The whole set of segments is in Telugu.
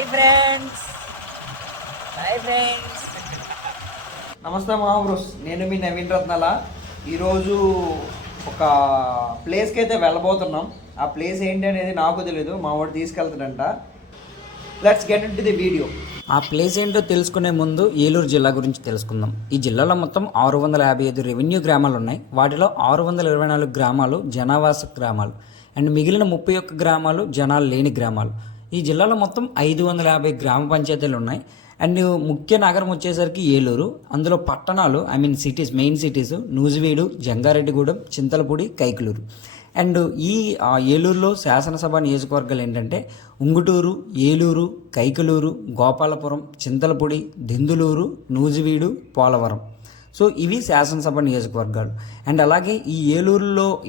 Hi friends. నమస్తే మహాబ్రోస్, నేను మీ నవీన్ రత్నాల. ఈరోజు ఒక ప్లేస్కి అయితే వెళ్ళబోతున్నాం. ఆ ప్లేస్ ఏంటి అనేది నాకు తెలీదు, మా వాడు తీసుకెళ్తాడంట. Let's get into the video. ఆ ప్లేస్ ఏంటో తెలుసుకునే ముందు ఏలూరు జిల్లా గురించి తెలుసుకుందాం. ఈ జిల్లాలో మొత్తం 655 రెవెన్యూ గ్రామాలు ఉన్నాయి. వాటిలో 624 గ్రామాలు జనావాస గ్రామాలు అండ్ మిగిలిన 31 గ్రామాలు జనాలు లేని గ్రామాలు. ఈ జిల్లాలో మొత్తం 550 గ్రామ పంచాయతీలు ఉన్నాయి. అండ్ ముఖ్య నగరం వచ్చేసరికి ఏలూరు. అందులో పట్టణాలు cities, main cities Nuzvid, Jangareddygudem, Chintalapudi, Kaikaluru. And ఈ ఏలూరులో శాసనసభ నియోజకవర్గాలు ఏంటంటే ఉంగుటూరు, ఏలూరు, కైకలూరు, గోపాలపురం, చింతలపూడి, దెందులూరు, నూజివీడు, పోలవరం. సో ఇవి శాసనసభ నియోజకవర్గాలు. అండ్ అలాగే ఈ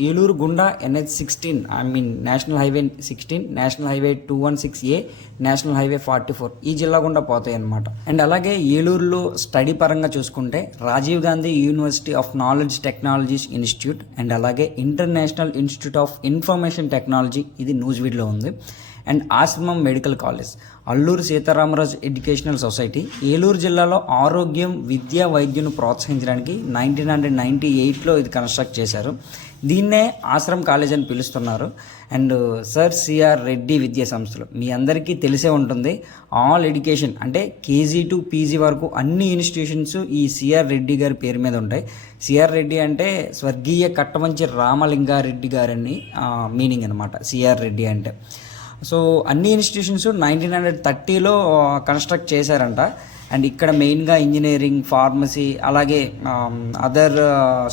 ఏలూరు గుండా NH16 national highway 16, national highway 216A, national highway 44 ఈ జిల్లా గుండా పోతాయి అన్నమాట. అండ్ అలాగే ఏలూరులో స్టడీ పరంగా చూసుకుంటే Rajiv Gandhi university of knowledge technologies institute and అలాగే international institute of information technology ఇది నూజివీడులో ఉంది. And Ashram medical college, Alluri Sitaramaraju educational society. ఏలూరు జిల్లాలో ఆరోగ్యం, విద్య, వైద్యును ప్రోత్సహించడానికి 1998లో ఇది కన్స్ట్రక్ట్ చేశారు. దీన్నే ఆశ్రమ్ కాలేజ్ అని పిలుస్తున్నారు. అండ్ సర్ సిఆర్ రెడ్డి విద్యా సంస్థలు మీ అందరికీ తెలిసే ఉంటుంది. ఆల్ ఎడ్యుకేషన్ అంటే KG to PG వరకు అన్ని ఇన్స్టిట్యూషన్స్ ఈ సిఆర్ రెడ్డి గారి పేరు మీద ఉంటాయి. సిఆర్ రెడ్డి అంటే స్వర్గీయ కట్టమంచి రామలింగారెడ్డి గారని మీనింగ్ అనమాట సిఆర్ రెడ్డి అంటే. సో అన్ని ఇన్స్టిట్యూషన్స్ 1930లో కన్స్ట్రక్ట్ చేశారంట. అండ్ ఇక్కడ మెయిన్గా ఇంజనీరింగ్, ఫార్మసీ, అలాగే అదర్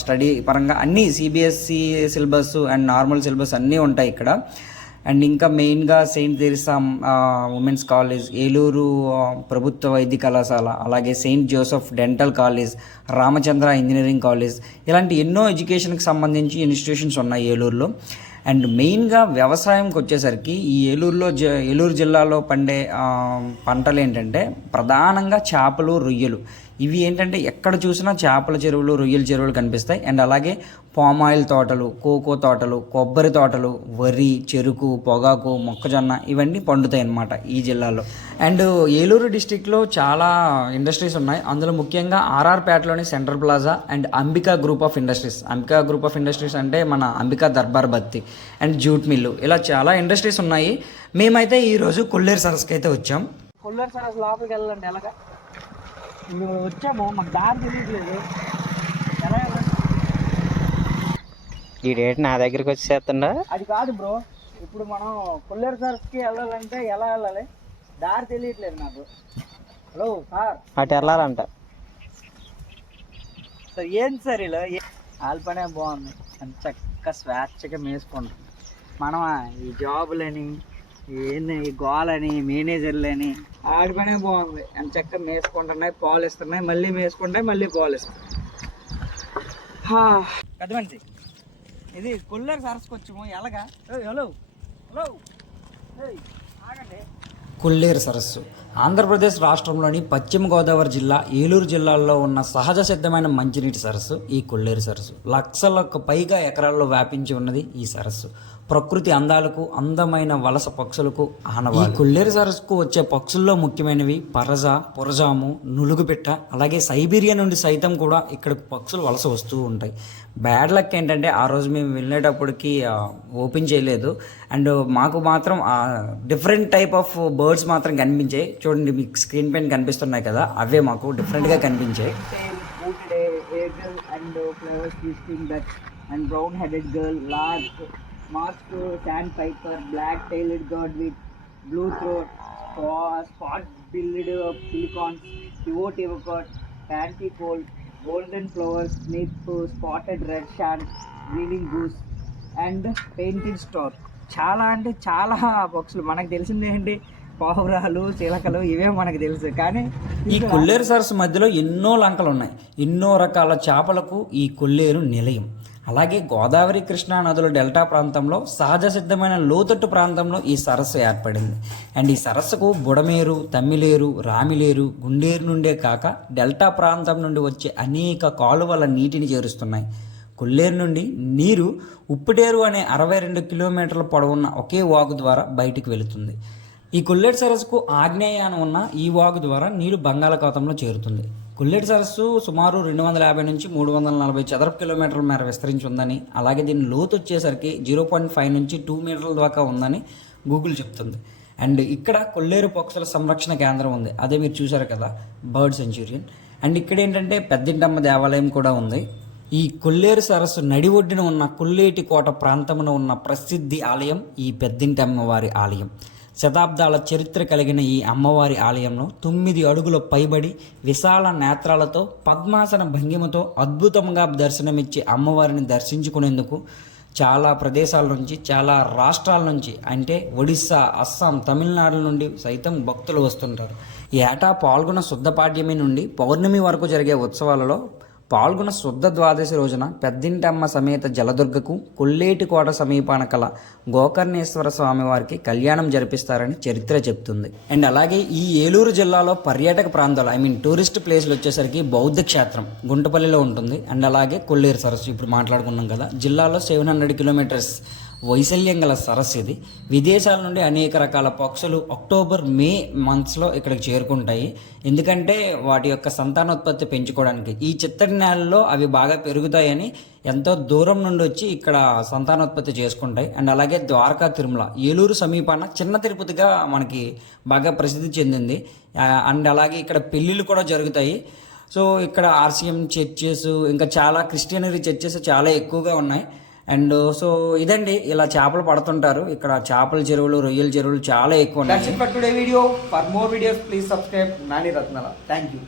స్టడీ పరంగా అన్నీ CBSE syllabus and normal syllabus అన్నీ ఉంటాయి ఇక్కడ. అండ్ ఇంకా మెయిన్గా Saint Teresa women's college, Eluru ప్రభుత్వ వైద్య కళాశాల, అలాగే Saint Joseph dental college, Ramachandra engineering college, ఇలాంటి ఎన్నో ఎడ్యుకేషన్కి సంబంధించి ఇన్స్టిట్యూషన్స్ ఉన్నాయి ఏలూరులో. అండ్ మెయిన్గా వ్యవసాయంకి వచ్చేసరికి ఈ ఏలూరు జిల్లాలో పండే పంటలు ఏంటంటే ప్రధానంగా చేపలు, రొయ్యలు. ఇవి ఏంటంటే ఎక్కడ చూసినా చేపల చెరువులు, రొయ్యల చెరువులు కనిపిస్తాయి. అండ్ అలాగే పామాయిల్ తోటలు, కోకో తోటలు, కొబ్బరి తోటలు, వరి, చెరుకు, పొగాకు, మొక్కజొన్న ఇవన్నీ పండుతాయి అన్నమాట ఈ జిల్లాలో. అండ్ ఏలూరు డిస్టిక్లో చాలా ఇండస్ట్రీస్ ఉన్నాయి. అందులో ముఖ్యంగా RR పేటలోని central plaza and Ambika group of industries. Ambika group of industries అంటే మన Ambika Darbar Batti and jute mill, ఇలా చాలా ఇండస్ట్రీస్ ఉన్నాయి. మేమైతే ఈరోజు కొల్లేరు సరస్సుకి అయితే వచ్చాం. కొల్లేరు సరస్సు లోపలికి వెళ్ళండి. ఎలాగా ఇప్పుడు వచ్చాము, మాకు దారి తెలియట్లేదు. ఎలా ఈ డేట్ నా దగ్గరికి వచ్చేస్తుందా? అది కాదు బ్రో, ఇప్పుడు మనం కొల్లేరు సరస్సుకి వెళ్ళాలంటే ఎలా వెళ్ళాలి? దారి తెలియట్లేదు నాకు. హలో సార్, అటు వెళ్ళాలంట సార్. ఏంటి సార్ ఇలా వాళ్ళ పనే బాగుంది అని చక్కగా స్వేచ్ఛగా మేసుకుంటాం. మనం ఈ జాబులని, ఏంది ఈ గోలని, మేనేజర్లని, ఆడి పనే బాగుంది అని చక్కగా మేసుకుంటున్నాయి, పాలు ఇస్తున్నాయి, మళ్ళీ మేసుకుంటాయి, మళ్ళీ పాలు ఇస్తున్నాయి. పెద్ద మనిషి, ఇది కొల్లేరు సరస్సుకి వచ్చాము. ఎలాగా? హలో హలో ఆగండి. కొల్లేరు సరస్సు ఆంధ్రప్రదేశ్ రాష్ట్రంలోని పశ్చిమ గోదావరి జిల్లా ఏలూరు జిల్లాలో ఉన్న సహజ సిద్ధమైన మంచినీటి సరస్సు ఈ కొల్లేరు సరస్సు. లక్షలకు పైగా ఎకరాల్లో వ్యాపించి ఉన్నది ఈ సరస్సు. ప్రకృతి అందాలకు, అందమైన వలస పక్షులకు ఆనవాలు. ఈ కొల్లేరు సరస్సుకు వచ్చే పక్షుల్లో ముఖ్యమైనవి పరజ, పురజాము, నులుగుపిట్ట, అలాగే సైబీరియా నుండి సైతం కూడా ఇక్కడికి పక్షులు వలస వస్తూ ఉంటాయి. బ్యాడ్ లక్ ఏంటంటే ఆ రోజు మేము వెళ్ళేటప్పటికి ఓపెన్ చేయలేదు. అండ్ మాకు మాత్రం డిఫరెంట్ టైప్ ఆఫ్ బర్డ్స్ మాత్రం కనిపించాయి. చూడండి, మీకు స్క్రీన్ పైన కనిపిస్తున్నాయి కదా, అవే మాకు డిఫరెంట్గా కనిపించాయి. And brown-headed gull, large masked sandpiper, black-tailed godwit, blue throat, spot-billed pelicans, pivot avocot, pantyfold, golden flower snip, spotted red shan, breeding goose, and painted stork. చాలా అంటే చాలా పక్షులు. మనకు తెలిసింది ఏంటి, పావురాలు, చిలకలు, ఇవే మనకు తెలుసు. కానీ ఈ కొల్లేరు సరస్సు మధ్యలో ఎన్నో లంకలు ఉన్నాయి. ఎన్నో రకాల చేపలకు ఈ కొల్లేరు నిలయం. అలాగే గోదావరి, కృష్ణా నదుల డెల్టా ప్రాంతంలో సహజ సిద్ధమైన లోతట్టు ప్రాంతంలో ఈ సరస్సు ఏర్పడింది. అండ్ ఈ సరస్సుకు బుడమేరు, తమ్మిలేరు, రామిలేరు, గుండేరు నుండే కాక డెల్టా ప్రాంతం నుండి వచ్చే అనేక కాలువల నీటిని చేరుస్తున్నాయి. కొల్లేరు నుండి నీరు ఉప్పుటేరు అనే 62 కిలోమీటర్ల పొడవున్న ఒకే వాగు ద్వారా బయటికి వెళుతుంది. ఈ కొల్లేరు సరస్సుకు ఆగ్నేయాన ఉన్న ఈ వాగు ద్వారా నీరు బంగాళాఖాతంలో చేరుతుంది. కొల్లేరు సరస్సు సుమారు 250 నుంచి 340 చదరపు కిలోమీటర్ల మేర విస్తరించి ఉందని, అలాగే దీని లోతు వచ్చేసరికి 0.5 నుంచి 2 మీటర్ల దాకా ఉందని గూగుల్ చెప్తుంది. అండ్ ఇక్కడ కొల్లేరు పక్షుల సంరక్షణ కేంద్రం ఉంది, అదే మీరు చూసారు కదా బర్డ్ సెంచురియన్. అండ్ ఇక్కడ ఏంటంటే పెద్దింటమ్మ దేవాలయం కూడా ఉంది. ఈ కొల్లేరు సరస్సు నడి ఒడ్డున ఉన్న కొల్లేటి కోట ప్రాంతంలో ఉన్న ప్రసిద్ధి ఆలయం ఈ పెద్దింటమ్మ వారి ఆలయం. శతాబ్దాల చరిత్ర కలిగిన ఈ అమ్మవారి ఆలయంలో 9 అడుగుల పైబడి విశాల నేత్రాలతో పద్మాసన భంగిమతో అద్భుతంగా దర్శనమిచ్చే అమ్మవారిని దర్శించుకునేందుకు చాలా ప్రదేశాల నుంచి, చాలా రాష్ట్రాల నుంచి, అంటే ఒడిస్సా, అస్సాం, తమిళనాడు నుండి సైతం భక్తులు వస్తుంటారు. ఈ ఏటా పాల్గొన శుద్ధ పాడ్యమి నుండి పౌర్ణమి వరకు జరిగే ఉత్సవాలలో పాల్గొన శుద్ధ ద్వాదశి రోజున పెద్దింటమ్మ సమేత జలదుర్గకు కొల్లేటి కోట సమీపాన కల గోకర్ణేశ్వర స్వామి వారికి కళ్యాణం జరిపిస్తారని చరిత్ర చెప్తుంది. అండ్ అలాగే ఈ ఏలూరు జిల్లాలో పర్యాటక ప్రాంతాలు టూరిస్ట్ ప్లేస్లు వచ్చేసరికి బౌద్ధ క్షేత్రం గుంటపల్లిలో ఉంటుంది. అండ్ అలాగే కొల్లేరు సరస్సు ఇప్పుడు మాట్లాడుకున్నాం కదా, జిల్లాలో 700 కిలోమీటర్స్ వైశాల్యం గల సరస్సు ఇది. విదేశాల నుండి అనేక రకాల పక్షులు అక్టోబర్, మే మంత్స్లో ఇక్కడికి చేరుకుంటాయి. ఎందుకంటే వాటి యొక్క సంతానోత్పత్తి పెంచుకోవడానికి ఈ చిత్తడి నేలలో అవి బాగా పెరుగుతాయని ఎంతో దూరం నుండి వచ్చి ఇక్కడ సంతానోత్పత్తి చేసుకుంటాయి. అండ్ అలాగే ద్వారకా, తిరుమల, ఏలూరు సమీపాన చిన్న తిరుపతిగా మనకి బాగా ప్రసిద్ధి చెందింది. అండ్ అలాగే ఇక్కడ పెళ్ళిళ్ళు కూడా జరుగుతాయి. సో ఇక్కడ ఆర్సిఎం చర్చెస్, ఇంకా చాలా క్రిస్టియనరీ చర్చెస్ చాలా ఎక్కువగా ఉన్నాయి. అండ్ సో ఇదండి, ఇలా చేపలు పడుతుంటారు ఇక్కడ. చేపల చెరువులు, రొయ్యల చెరువులు చాలా ఎక్కువ ఉన్నాయి. That's it for today video. For more videos, please subscribe Nani Ratnala. Thank you.